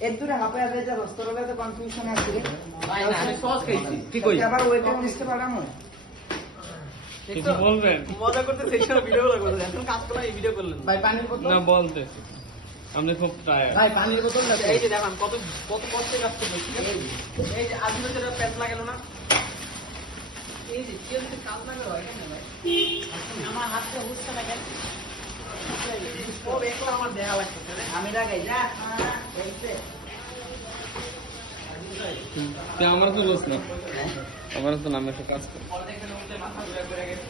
এক দূরে হাঁপায় দেয় যা রস্তরলে তো কনফিউশন আছে রে ভাই না আমি সস খাইছি কি কই আবার ওইটা মিশতে পারামো কিছু বলবেন মজা করতে সেকশন ভিডিও করতে এখন কাজ করলাম এই ভিডিও করলেন ভাই পানির বোতল না বলতে আপনি খুব টায়ার্ড ভাই পানির বোতল না এই যে দেখেন কত কত কষ্টে কাজ করবে ঠিক আছে এই যে আজকে যেটা প্যাচ লাগালো না এই যে কি হচ্ছে কাজ লাগালো এখানে ভাই আমার হাতে হুসটা লাগাই ও দেখো আমার দেয়া লাগছে আমি লাগাই যা এইতে আমার তো রোজ না আমার তো নামে একটা কাজ করে দেখেন উঠে মাথা ঘুরে ঘুরে গেছে